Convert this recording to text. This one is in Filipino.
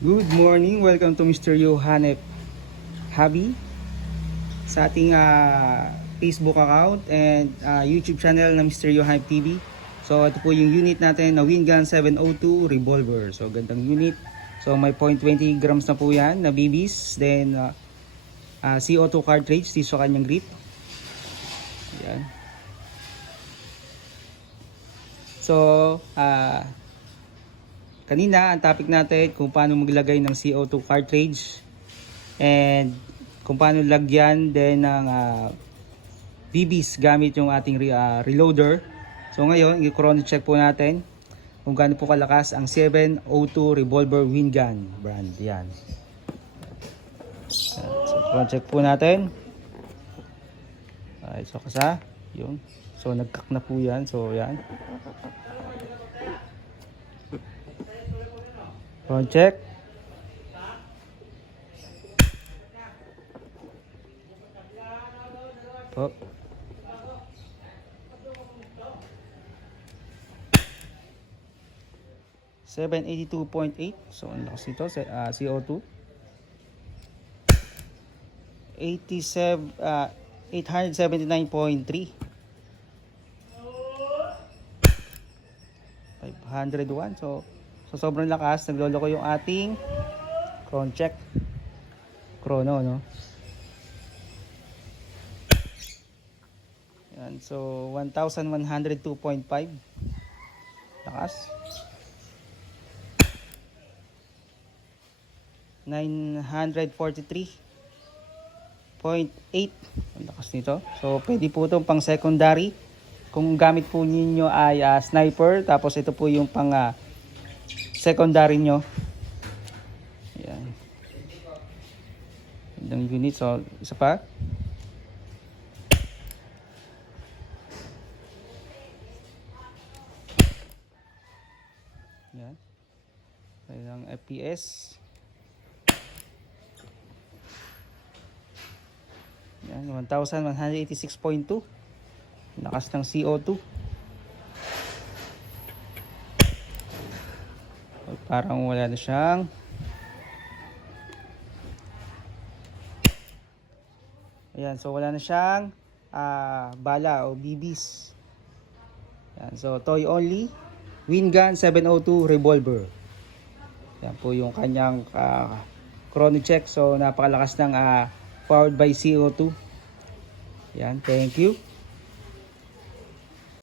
Good morning, welcome to Mr. Johanep Hobby sa ating Facebook account and YouTube channel na Mr. Johanep TV. So ito po yung unit natin na Wingun 702 revolver. So gandang unit. So may 0.20 grams na po yan na BBs. Then CO2 cartridge dito sa kanyang grip. Yan. So kanina ang topic natin kung paano maglagay ng CO2 cartridge and kung paano lagyan din ng BBs gamit yung ating reloader. So ngayon, i-chrono check po natin kung gaano po kalakas ang 702 revolver Wingun brand. Yan. So chrono check po natin. Alright, so kasa, yun. So nagkak na po yan. So yan. Chrono check. Po. $782.8. So ang lakas nito CO2. 879.3. 501. So sobrang lakas. Nagloloko yung ating chrono check. Chrono, no? Yan. So 1,102.5. Lakas. 943.8. Ang lakas nito. So pwede po itong pang secondary. Kung gamit po ninyo ay sniper. Tapos ito po yung pang secondary nyo. Ayan. Gandang unit. So isa pa. Ayan. Ilang FPS. Ayan. 1,186.2. Lakas ng CO2. Parang wala na siyang ayan, so wala na siyang bala o BBs. Ayan, so toy only Wingun 702 revolver. Yan po yung kanyang chrono check. So napakalakas ng powered by CO2. Yan, thank you.